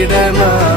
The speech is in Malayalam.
വിടണ